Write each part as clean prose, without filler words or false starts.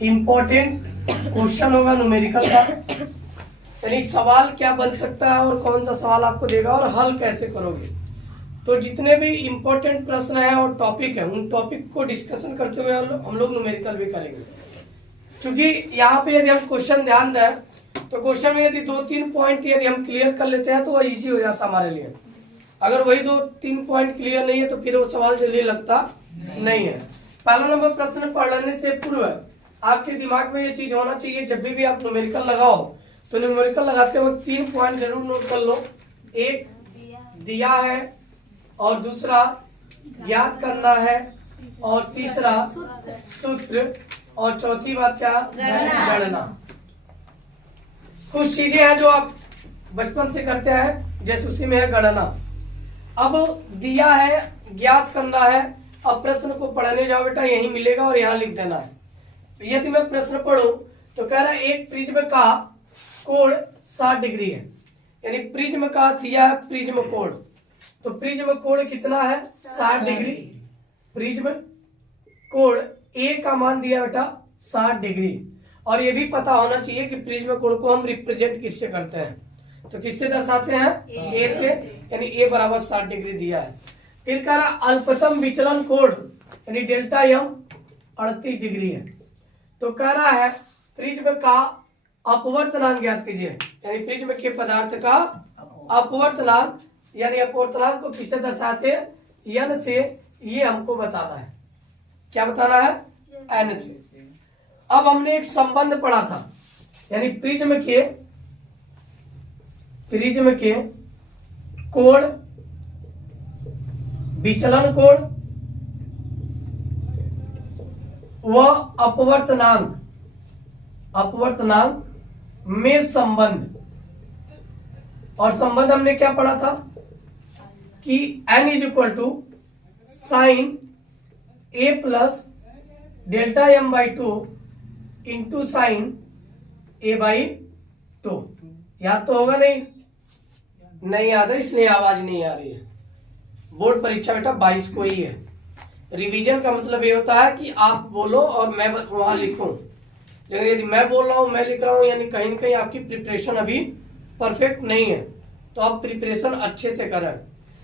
Important question होगा numerical का, यानी सवाल क्या बन सकता है और कौन सा सवाल आपको देगा और हल कैसे करोगे। तो जितने भी इंपॉर्टेंट प्रश्न है और टॉपिक है उन टॉपिक को डिस्कशन करते हुए हम लोग न्यूमेरिकल भी करेंगे। क्योंकि यहाँ पे यदि हम क्वेश्चन ध्यान दें तो क्वेश्चन में यदि 2-3 पॉइंट यदि हम क्लियर कर लेते हैं तो वह इजी हो जाता हमारे लिए। अगर वही 2-3 पॉइंट क्लियर नहीं है तो फिर वो सवाल जल्दी लगता नहीं है। पहला नंबर प्रश्न पढ़ने से पूर्व आपके दिमाग में ये चीज होना चाहिए, जब भी आप न्यूमेरिकल लगाओ तो न्यूमेरिकल लगाते वक्त 3 पॉइंट जरूर नोट कर लो। एक दिया है और दूसरा याद करना है और तीसरा सूत्र और चौथी बात क्या, गणना। कुछ चीजें हैं जो आप बचपन से करते हैं, जैसे उसी में है गणना। अब दिया है, ज्ञात करना है। अब प्रश्न को पढ़ने जाओ बेटा, यही मिलेगा और यहाँ लिख देना है। तो यदि मैं प्रश्न पढ़ूं तो कह रहा है एक प्रिज्म का कोण 60 डिग्री है, यानी प्रिज्म का दिया है प्रिज्म कोण। तो प्रिज्म कोण कितना है, 60 डिग्री। प्रिज्म कोण ए का मान दिया बेटा 60 डिग्री। और ये भी पता होना चाहिए कि प्रिज्म कोण को हम रिप्रेजेंट किससे करते हैं, तो किससे दर्शाते हैं, ए से, यानी ए बराबर 60 डिग्री दिया है। फिर कह रहा अल्पतम विचलन कोण यानी डेल्टा एम 38 डिग्री है। तो कह रहा है प्रिज्म का अपवर्तनांक ज्ञात कीजिए, यानी प्रिज्म के पदार्थ का अपवर्तनांक, यानी अपवर्तनांक को किससे दर्शाते हैं, एन से। ये हमको बताना है, क्या बताना है, एन से। अब हमने एक संबंध पढ़ा था, यानी प्रिज्म के कोण, विचलन कोण व अपवर्तनांक में संबंध। और संबंध हमने क्या पढ़ा था कि n is equal to sine a plus delta m by 2 into sine a by 2। याद तो होगा, नहीं याद है, इसलिए आवाज नहीं आ रही है। बोर्ड परीक्षा बेटा 22 को ही है। रिवीजन का मतलब ये होता है कि आप बोलो और मैं वहां लिखूं, लेकिन यदि मैं बोल रहा हूं, मैं लिख रहा हूं, यानी कहीं न कहीं आपकी प्रिपरेशन अभी परफेक्ट नहीं है। तो आप प्रिपरेशन अच्छे से करें।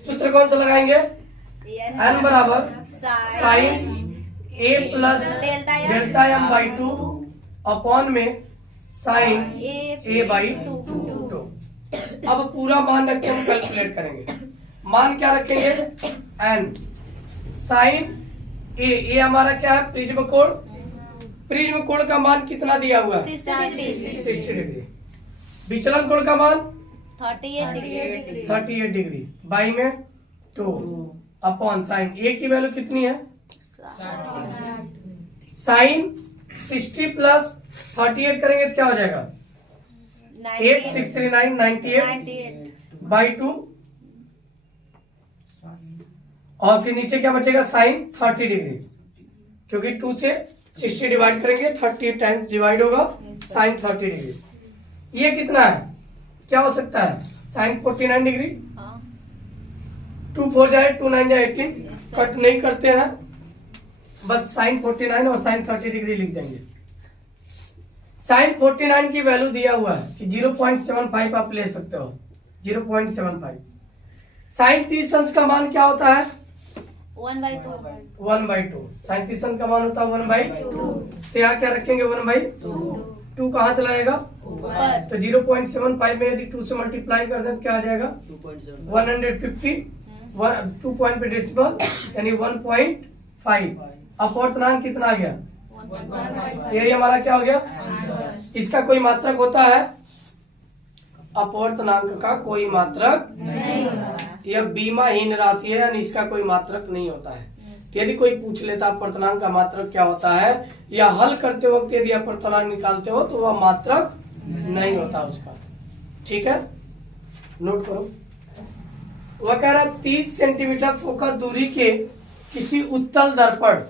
सूत्र कौन सा लगाएंगे, n बराबर sine a plus delta m by 2 upon में साइन a बाई 2। अब पूरा मान रख के हम कैलकुलेट करेंगे। मान क्या रखेंगे, n साइन a हमारा क्या है, प्रिज्म कोण। प्रिज्म कोण का मान कितना दिया हुआ है, 60 डिग्री। विचलन कोण का मान 38 डिग्री बाई में 2 अपॉन साइन a की वैल्यू कितनी है, साइन 60 प्लस 38 करेंगे तो क्या हो जाएगा, 8 6 3 9 98 बाई 2। और फिर नीचे क्या बचेगा, साइन 30 डिग्री, क्योंकि 2 से 60 डिवाइड करेंगे 30 टाइम्स डिवाइड होगा, साइन 30 डिग्री। ये कितना है, क्या हो सकता है, साइन 49 डिग्री। 2 4 जाए 2 9 जाए 18, कट नहीं करते हैं, बस साइन 49 और साइन 30 डिग्री लिख देंगे। साइन 49 की वैल्यू दिया हुआ है कि 0.75 आप ले सकते हो, 0.75। साइन 30 अंश का मान क्या होता है, 1/2। साइन 30 अंश का मान होता है 1/2। तो यहाँ क्या रखेंगे, 1/2। 2 कहाँ चला जाएगा, तो 0.75 में यदि 2 से मल्टीप्लाई कर दें तो क्या आ जाएगा, 150। 2 पॉइंट पे डेसिमल यानी 1.5। अपवर्तनांक कितना आ गया, यही हमारा क्या हो गया। इसका कोई मात्रक होता है, अपवर्तनांक का कोई मात्रक नहीं होता है। यह बीमाहीन राशि है, यानी इसका कोई मात्रक नहीं होता है। यदि कोई पूछ लेता अपवर्तनांक का मात्रक क्या होता है, या हल करते वक्त यदि अपवर्तनांक निकालते हो तो वह मात्रक नहीं होता उसका। ठीक है, नोट करो। वह कह रहा 30 सेंटीमीटर फोकस दूरी के किसी उत्तल दर्पण।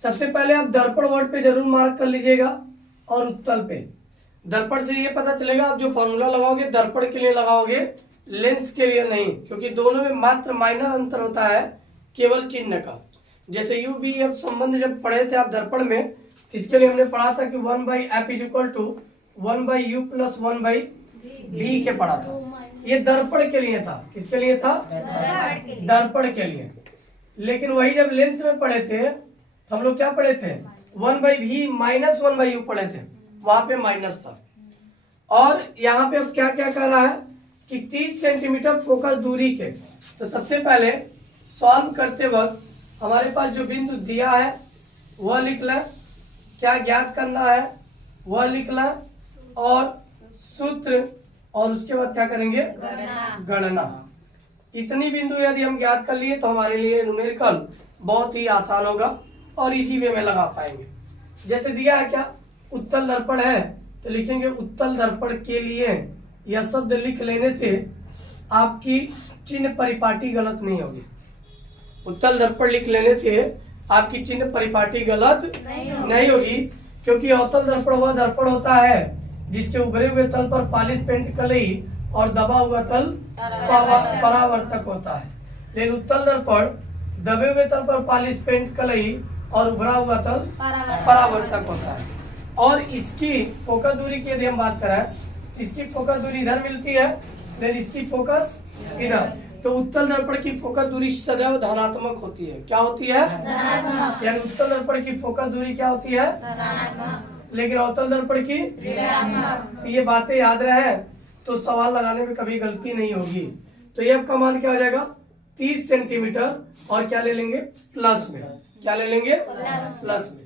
सबसे पहले आप दर्पण वर्ड पे जरूर मार्क कर लीजिएगा और उत्तल पे। दर्पण से ये पता चलेगा, आप जो फॉर्मूला लगाओगे दर्पण के लिए लगाओगे, लेंस के लिए नहीं, क्योंकि दोनों में मात्र माइनर अंतर होता है, केवल चिन्ह का। जैसे यू बी एफ संबंध जब पढ़े थे आप दर्पण में, तो इसके लिए हमने पढ़ा था कि 1/f is equal to 1/u plus 1/b के पढ़ा था। ये दर्पण के लिए था। किसके लिए था? दर्पण के लिए। लेकिन वही जब लेंस में पढ़े थे तो हम लोग क्या पढ़े थे? 1/v माइनस 1/u पढ़े थे, वहां पे माइनस था। और यहाँ पे अब क्या क्या कर रहा है कि 30 सेंटीमीटर फोकस दूरी के। तो सबसे पहले सॉल्व करते वक्त हमारे पास जो बिंदु दिया है वह लिख लें, क्या ज्ञात करना है वह लिख लें, और सूत्र, और उसके बाद क्या करेंगे? गणना। इतनी बिंदु यदि हम ज्ञात कर लिए तो हमारे लिए न्यूमेरिकल बहुत ही आसान होगा और इसी वे में लगा पाएंगे। जैसे दिया है क्या, उत्तल दर्पण है तो लिखेंगे उत्तल दर्पण के लिए। यह शब्द लिख लेने से आपकी चिन्ह परिपाटी गलत नहीं होगी। उत्तल दर्पण लिख लेने से आपकी चिन्ह परिपाटी गलत नहीं होगी, क्योंकि अवतल दर्पण वह दर्पण होता है जिसके उभरे हुए तल पर पॉलिश पेंट कलई और दबा हुआ तल परावर्तक होता है। लेकिन उत्तल दर्पण दबे हुए तल पर पॉलिश पेंट कलई और उभरा हुआ तल परावर्तक होता है। और इसकी फोकस दूरी की यदि हम बात करें, इसकी फोकस दूरी इधर मिलती है, लेकिन इसकी फोकस इधर। तो उत्तल दर्पण की फोकस दूरी सदैव धनात्मक होती है। क्या होती है? यानी उत्तल दर्पण की फोकस दूरी क्या होती है? लेकिन अवतल दर्पण की तो ये बातें याद रहे तो सवाल लगाने में कभी गलती नहीं होगी। तो ये का मान क्या हो जाएगा? 30 सेंटीमीटर, और क्या ले लेंगे? प्लस में। क्या ले लेंगे? प्लस में।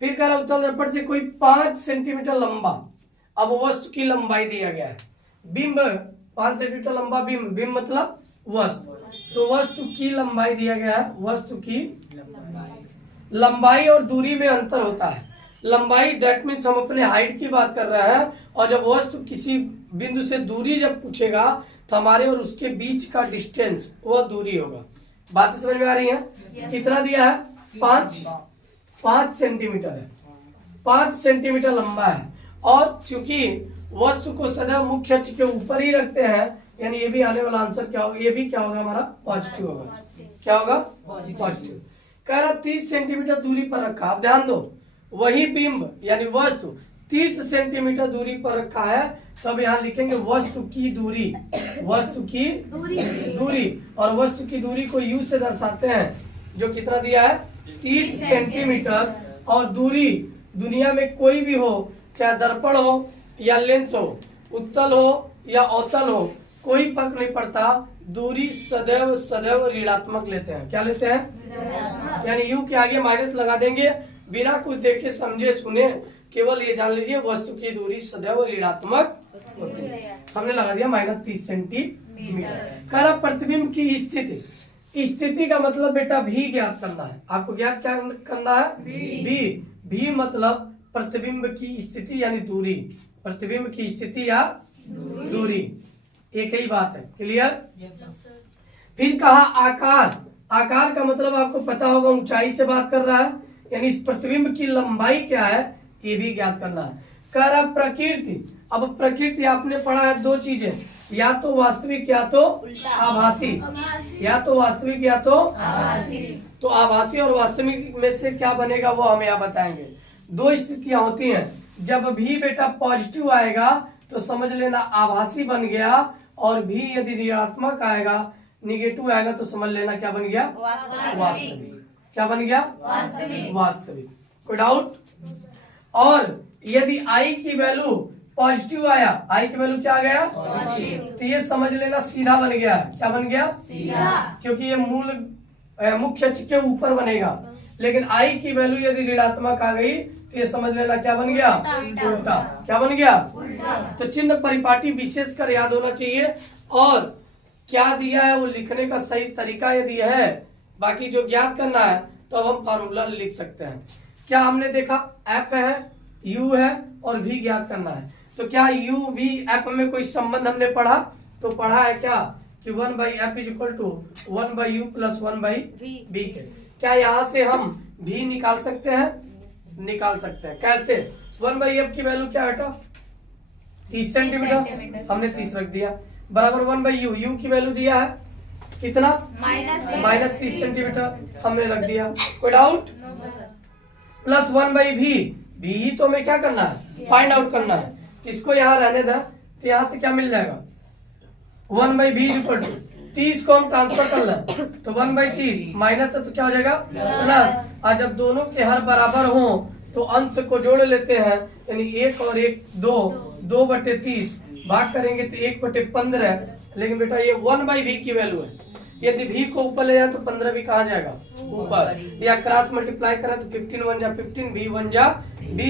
फिर कह रहा उत्तल दर्पण से कोई 5 सेंटीमीटर लंबा, अब वस्तु की लंबाई दिया गया है। बिंब 5 सेंटीमीटर लंबा बिंब, बिंब मतलब वस्तु, तो वस्तु की लंबाई दिया गया है। वस्तु की लंबाई और दूरी में अंतर होता है। लंबाई दैट मीन्स हम अपने हाइट की बात कर रहे हैं, और जब वस्तु किसी बिंदु से दूरी जब पूछेगा तो हमारे और उसके बीच का डिस्टेंस वह दूरी होगा। बातें समझ में आ रही हैं? कितना दिया है? 5 सेंटीमीटर है। 5 सेंटीमीटर लंबा है, और चूंकि वस्तु को सदैव मुख्य अक्ष के ऊपर ही रखते हैं, यानी ये भी आने वाला आंसर क्या होगा? ये भी क्या होगा? हमारा पॉजिटिव होगा। क्या होगा? पॉजिटिव। कह रहा 30 सेंटीमीटर दूरी पर रखा। अब ध्यान दो, वही बिंब यानी वस्तु 30 सेंटीमीटर दूरी पर रखा है, तब यहाँ लिखेंगे वस्तु की दूरी। वस्तु की दूरी, और वस्तु की दूरी को यू से दर्शाते हैं, जो कितना दिया है? 30 सेंटीमीटर। और दूरी दुनिया में कोई भी हो, चाहे दर्पण हो या लेंस हो, उत्तल हो या अवतल हो, कोई फर्क नहीं पड़ता, दूरी सदैव सदैव ऋणात्मक लेते हैं। क्या लेते हैं? यानी यू के आगे माइनस लगा देंगे, बिना कुछ देखे समझे सुने, केवल ये जान लीजिए वस्तु की दूरी सदैव ऋणात्मक होती है। हमने लगा दिया -30 सेंटीमीटर। कर प्रतिबिंब की स्थिति का मतलब बेटा भी ज्ञात करना है। आपको ज्ञात क्या करना है? भी मतलब प्रतिबिंब की स्थिति यानी दूरी। प्रतिबिंब की स्थिति या दूरी एक ही बात है। क्लियर? फिर कहा आकार। आकार का मतलब आपको पता होगा, ऊंचाई से बात कर रहा है, यानी इस प्रतिबिंब की लंबाई क्या है ये भी ज्ञात करना है। कह रहा प्रकृति। अब प्रकृति आपने पढ़ा है दो चीजें, या तो वास्तविक या तो आभासी। या तो वास्तविक या तो आभासी। तो आभासी और वास्तविक में से क्या बनेगा वो हम यहाँ बताएंगे। दो स्थितियां होती हैं, जब भी बेटा पॉजिटिव आएगा तो समझ लेना आभासी बन गया, और भी यदि ऋणात्मक आएगा, निगेटिव आएगा तो समझ लेना क्या बन गया? वास्तविक। क्या बन गया? वास्तविक। कोई डाउट? और यदि आई की वैल्यू पॉजिटिव आया, आई की वैल्यू क्या आ गया? तो ये समझ लेना सीधा बन गया। क्या बन गया? सीधा, क्योंकि ये मुख्य अक्ष के ऊपर बनेगा। लेकिन आई की वैल्यू यदि ऋणात्मक आ गई तो ये समझ लेना क्या बन गया? उल्टा। क्या बन गया? तो चिन्ह परिपाटी विशेषकर याद होना चाहिए, और क्या दिया है वो लिखने का सही तरीका यदि है, बाकी जो ज्ञात करना है तो अब हम फार्मूला लिख सकते हैं। क्या हमने देखा? एफ है, यू है और भी ज्ञात करना है। तो क्या यू भी एफ में कोई संबंध हमने पढ़ा? तो पढ़ा है क्या कि 1/f is equal to 1/u plus 1/b के। क्या यहाँ से हम भी निकाल सकते हैं? निकाल सकते हैं। कैसे? 1/f की वैल्यू क्या बेटा? 30 सेंटीमीटर। हमने 30 रख दिया, बराबर 1/u। यू की वैल्यू दिया है कितना? -30 सेंटीमीटर हमने रख दिया। कोई डाउट? प्लस 1/v, भी तो हमें क्या करना है, फाइंड आउट करना है। इसको यहाँ रहने दें, तो यहाँ से क्या मिल जाएगा, 1/v इक्वल टू 30 को हम ट्रांसफर कर लें तो 1/30 माइनस है तो क्या हो जाएगा प्लस। और जब दोनों के हर बराबर हो तो अंश को जोड़ लेते हैं, यानी 1 और 1 2, 2/30 भाग करेंगे तो 1/15। लेकिन बेटा ये 1/v की वैल्यू है, यदि v को ऊपर ले जाए तो 15 भी कहा जाएगा ऊपर, या क्रॉस मल्टीप्लाई करें तो 15 1 जा 15, v 1 जा v,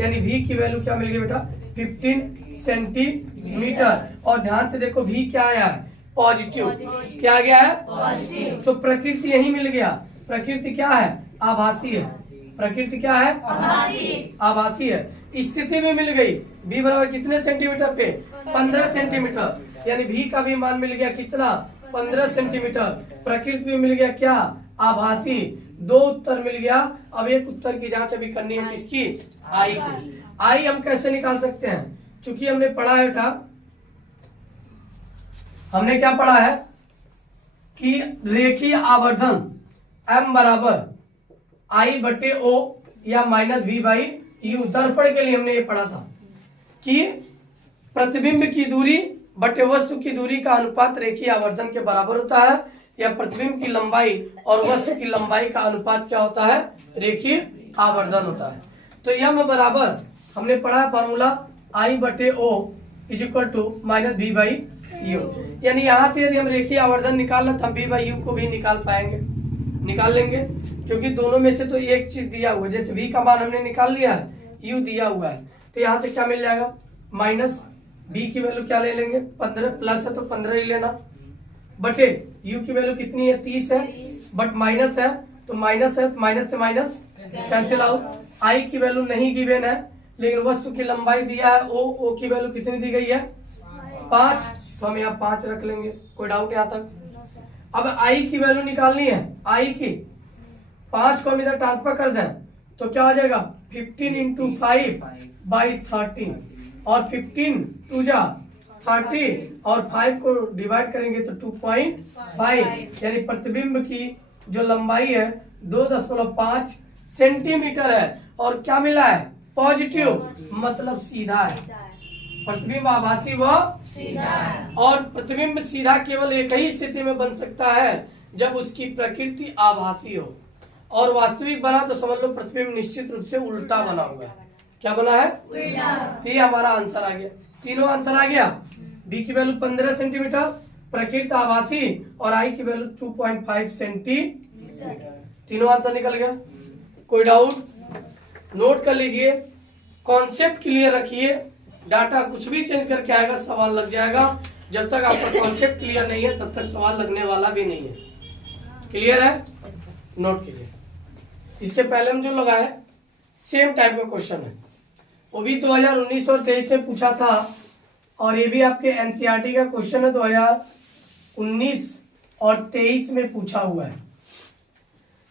यानी v की वैल्यू क्या मिल गई बेटा 15 सेंटीमीटर। और ध्यान से देखो v क्या आया है, पॉजिटिव। क्या आ गया है, पॉजिटिव। तो प्रकृति यही मिल गया, प्रकृति क्या है, आभासी है। प्रकृति क्या है, आभासी है। स्थिति भी मिल गई, v बराबर कितने सेंटीमीटर पे, 15 सेंटीमीटर, यानी v का भी मान मिल गया कितना, 15 सेंटीमीटर। प्रकृति भी मिल गया क्या, आभासी। 2 उत्तर मिल गया। अब एक उत्तर की जांच अभी करनी है किसकी, आई की। आई हम कैसे निकाल सकते हैं, चूंकि हमने पढ़ा है बेटा, हमने क्या पढ़ा है कि रेखीय आवर्धन m बराबर I/O या -v/u। दर्पण के लिए हमने ये पढ़ा था कि प्रतिबिंब की दूरी बटे वस्तु की दूरी का अनुपात रेखीय आवर्धन के बराबर होता है, या प्रतिबिंब की लंबाई और वस्तु की लंबाई का अनुपात क्या होता है, रेखीय आवर्धन होता है। तो m बराबर हमने पढ़ा है formula I/O equal to -v/u। यानी यहाँ से यदि हम रेखीय आवर्धन निकालना तो हम v/u को भी निकाल लेंगे, क्योंकि दोनों में से तो एक चीज दिया हुआ है। जैसे v का मान हमने निकाल लिया है, u दिया हुआ है, तो यहाँ से क्या मिल जाएगा, माइनस b की वैल्यू क्या ले लेंगे 15, प्लस है तो 15 ही लेना, बटे u की वैल्यू कितनी है 30 है, बट माइनस है तो माइनस है, माइनस से माइनस कैंसिल आउट। i की वैल्यू नहीं गिवन है, लेकिन वस्तु की लंबाई दिया है o की वैल्यू कितनी दी गई है 5, तो हम यहाँ 5 रख लेंगे। कोई डाउट यहाँ तक। अब i की वैल्यू निकालनी है, i की 5 को हम इधर ट्रांसफर कर दें तो क्या हो जाएगा 15 इंटू 5/30, और 15 2 जा 30 और 5 को डिवाइड करेंगे तो 2.5, यानी प्रतिबिंब की जो लंबाई है 2.5 सेंटीमीटर है। और क्या मिला है, पॉजिटिव, मतलब सीधा है। प्रतिबिंब आभासी व सीधा, और प्रतिबिंब सीधा केवल एक ही स्थिति में बन सकता है जब उसकी प्रकृति आभासी हो, और वास्तविक बना तो समझ लो प्रतिबिंब निश्चित रूप से उल्टा बना होगा। क्या बना है, तो ये हमारा आंसर आ गया। तीनों आंसर आ गया। बी की वैल्यू 15 सेंटीमीटर, प्रकृति आभासी, और आई की वैल्यू 2.5 सेंटीमीटर। तीनों आंसर निकल गया। कोई डाउट, नोट कर लीजिए, कॉन्सेप्ट क्लियर रखिए। डाटा कुछ भी चेंज करके आएगा सवाल लग जाएगा। जब तक आपका कॉन्सेप्ट क्लियर नहीं है तब तक सवाल लगने वाला भी नहीं है। क्लियर है, नोट कीजिए। इसके पहले हम जो लगाए सेम टाइप का क्वेश्चन है, वो भी 2019 और 23 में पूछा था, और ये भी आपके एनसीईआरटी का क्वेश्चन है, 2019 और 23 में पूछा हुआ है।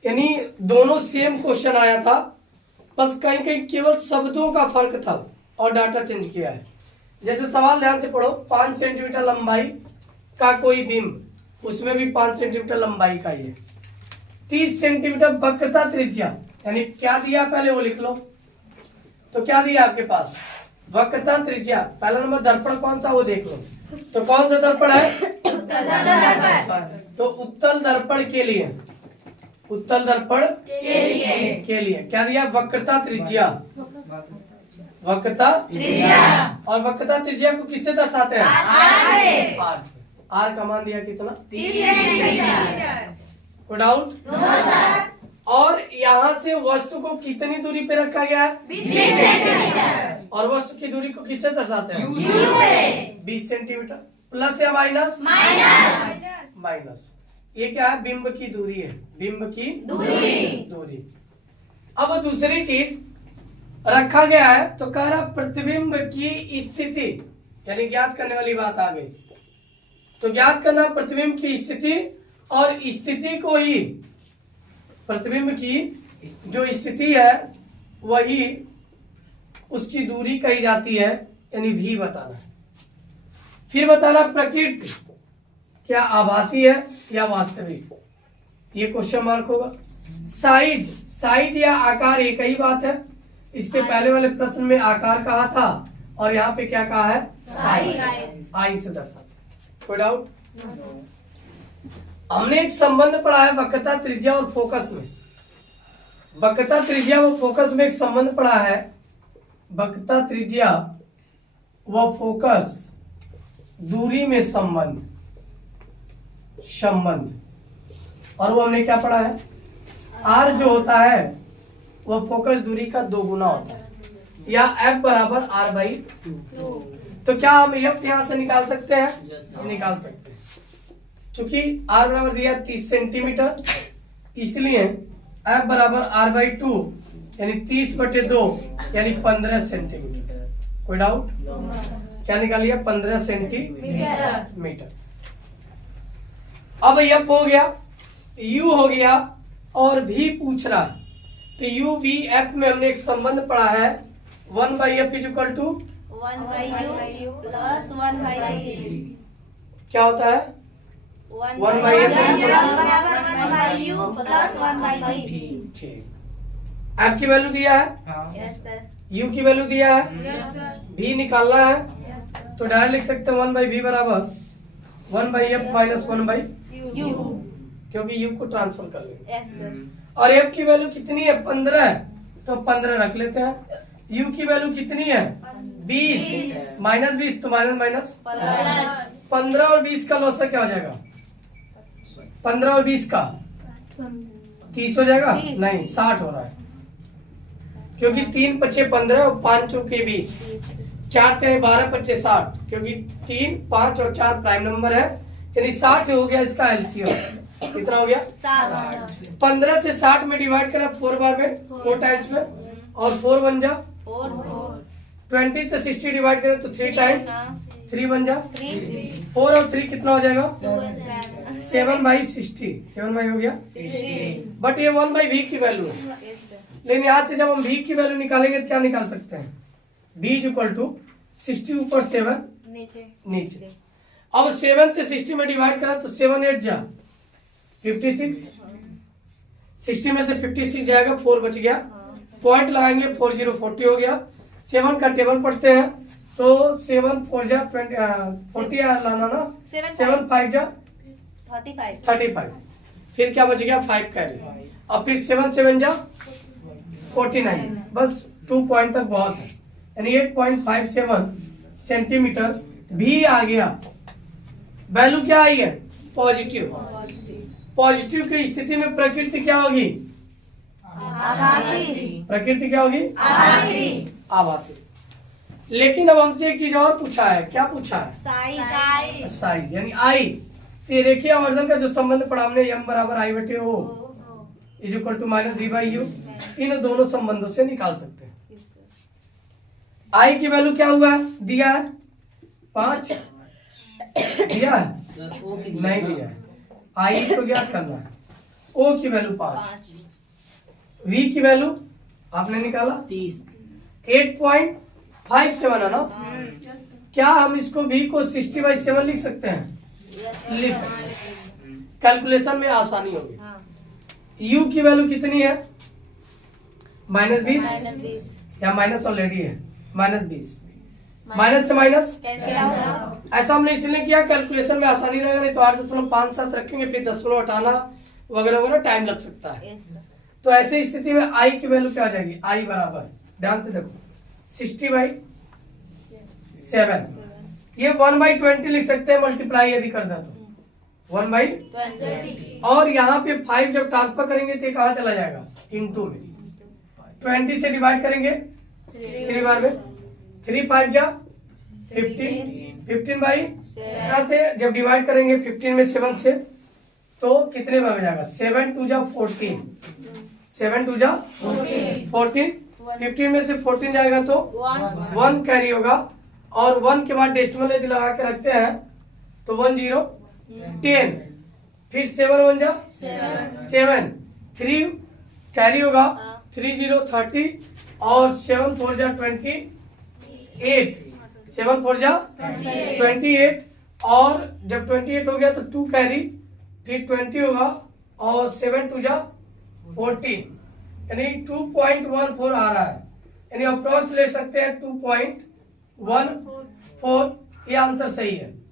यानी दोनों सेम क्वेश्चन आया था, बस कहीं कहीं केवल शब्दों का फर्क था और डाटा चेंज किया है। जैसे सवाल ध्यान से पढ़ो, 5 सेंटीमीटर लंबाई का कोई बिंब, उसमें भी 5 सेंटीमीटर लंबाई का ही है। 30 सेंटीमीटर वक्रता त्रिज्या, यानी क्या दिया पहले वो लिख लो। तो क्या दिया आपके पास, वक्रता त्रिज्या। पहला नंबर दर्पण कौन सा वो देख लो। तो कौन सा दर्पण है, तो उत्तल दर्पण के लिए, उत्तल दर्पण के लिए क्या दिया, वक्रता त्रिज्या, वक्रता त्रिज्या। और वक्रता त्रिज्या को किससे दर्शाते हैं, आर से। आर का मान दिया कितना, 30 सेंटीमीटर। कोई डाउट, और यहाँ से वस्तु को कितनी दूरी पे रखा गया है, 20 सेंटीमीटर। और वस्तु की दूरी को किससे दर्शाते हैं, 20 सेंटीमीटर। प्लस या माइनस, माइनस। ये क्या है, बिंब की दूरी है, बिंब की दूरी। अब दूसरी चीज रखा गया है, तो कह रहा प्रतिबिंब की स्थिति, यानी ज्ञात करने वाली बात आ गई। तो ज्ञात करना प्रतिबिंब की स्थिति, और स्थिति को ही, प्रतिबिंब की जो स्थिति है वही उसकी दूरी कही जाती है, यानी v बताना। फिर बताना प्रकृति क्या आभासी है या वास्तविक, ये क्वेश्चन मार्क होगा। साइज, साइज या आकार एक ही बात है। इसके पहले वाले प्रश्न में आकार कहा था और यहाँ पे क्या कहा है? साइज। आई से दर्शाते। कोई डाउट? हमने एक संबंध पढ़ा है वक्रता, त्रिज्या और फोकस में। वक्रता, त्रिज्या व फोकस में एक संबंध पढ़ा है। वक्रता, त्रिज्या व फोकस दूरी में संबंध। और वो हमने क्या पढ़ा है? आर जो होता है वह फोकस दूरी का 2 गुना होता है, या F बराबर R/2। तो क्या हम F यहां से निकाल सकते हैं? निकाल सकते हैं। चूंकि R बराबर दिया 30 सेंटीमीटर, इसलिए F बराबर R/2 यानी 30/2 यानी 15 सेंटीमीटर। कोई डाउट? क्या निकालिए? 15 सेंटीमीटर। अब F हो गया, U हो गया और V पूछ रहा है। तो U V F में हमने एक संबंध पढ़ा है 1/F is equal to 1/U plus 1/V। क्या होता है? 1/F बराबर 1/U प्लस 1/V। ठीक। F की वैल्यू दिया है, यस सर। U की वैल्यू दिया है, V निकालना है। तो डायरेक्ट लिख सकते हैं 1/V बराबर 1/F माइनस 1/U, क्योंकि U को ट्रांसफर कर लेंगे। Yes sir. और F की वैल्यू कितनी है? 15 है, तो 15 रख लेते हैं। U की वैल्यू कितनी है? 20 माइनस 20 तो माइनस माइनस 15 और 20 का लॉस क्या हो जाएगा? 15 और 20 का 30 हो जाएगा? 30। नहीं, 60 हो रहा है, क्योंकि 3 पच्चे 15 और 5 चौके 20, 4 तेरह 12 पच्चे 60, क्योंकि 3 5 और 4 प्राइम नंबर है, यानी 60 हो गया इसका एलसीएम। कितना हो गया? 15 से 60 में डिवाइड करा 4 बार में, 4 टाइम्स में, और 4 बन जा 20 से 60 डिवाइड करें तो 3 टाइम, 3 बन जा 4 और 3 कितना हो जाएगा? 7/60। 7 हो गया। बट ये 1/V की वैल्यू है, लेकिन यहाँ से जब हम V की वैल्यू निकालेंगे तो क्या निकाल सकते हैं? V इज इक्वल टू 60 ऊपर 7 नीचे। अब 7 से 60 में डिवाइड करा तो 7 8 जा 56, 60 में से 56 जाएगा, 4 बच गया। पॉइंट लगाएंगे 40 40 हो गया। 7 का टेबल पढ़ते हैं तो 7 4 जा 40 लाना ना, 7 5 जा 35। फिर क्या बच गया? 5 कैरी। अब फिर 7 7 जा 49। बस 2 पॉइंट तक बहुत है, यानी 8.57 सेंटीमीटर भी आ गया। वैल्यू क्या आई है? पॉजिटिव। पॉजिटिव की स्थिति में प्रकृति क्या होगी? प्रकृति क्या होगी? आभासी। लेकिन अब हमसे एक चीज और पूछा है। क्या पूछा है? साइज यानी आई। रेखीय आवर्धन का जो संबंध पढ़ा हमने, m बराबर I/O is equal to minus V/U, इन दोनों संबंधों से निकाल सकते हैं। आई की वैल्यू क्या हुआ? दिया है 5, दिया है? नहीं दिया है। आई को ज्ञात करना है। O की वैल्यू 5, V की वैल्यू आपने निकाला 8.57 है ना? क्या हम इसको V को 60/7 लिख सकते हैं? लिख सकते हैं। कैलकुलेशन में आसानी होगी। U की वैल्यू कितनी है? -20, या माइनस ऑलरेडी है, -20। माइनस से माइनस ऐसा हमने इसलिए किया, कैलकुलेशन में आसानी रहेगा, नहीं तो 8.5 7 रखेंगे, फिर दशमलव हटाना वगैरह वगैरह टाइम लग सकता है। तो ऐसी स्थिति में आई की वैल्यू क्या आ जाएगी? आई बराबर, ध्यान से देखो, 60/7। ये 1/20 लिख सकते हैं, मल्टीप्लाई यदि कर दे तो 1/20। और यहाँ पे 5 जब ट्रांसफर करेंगे तो कहाँ चला जाएगा? इनटू में। 20 से डिवाइड करेंगे 3 बार में, 3 5 जा 15 यहाँ से जब डिवाइड करेंगे 15 में 7 से तो कितने बार में जाएगा? 7 2 जा 14, 7 2 जा 14। 15 में से 14 जाएगा तो 1 कैरी होगा, और 1 के बाद डेसिमल यदि लगा के रखते हैं तो 1 0 10, फिर 7 1 जा 7, 3 कैरी होगा, 3 0 30, और 7 4 जा 28, 7 4 जा 28, और जब 28 हो गया तो 2 कैरी, फिर 20 होगा, और 7 2 जा 14, यानी 2.14 आ रहा है, यानी अप्रोच ले सकते हैं 2.14, ये आंसर सही है।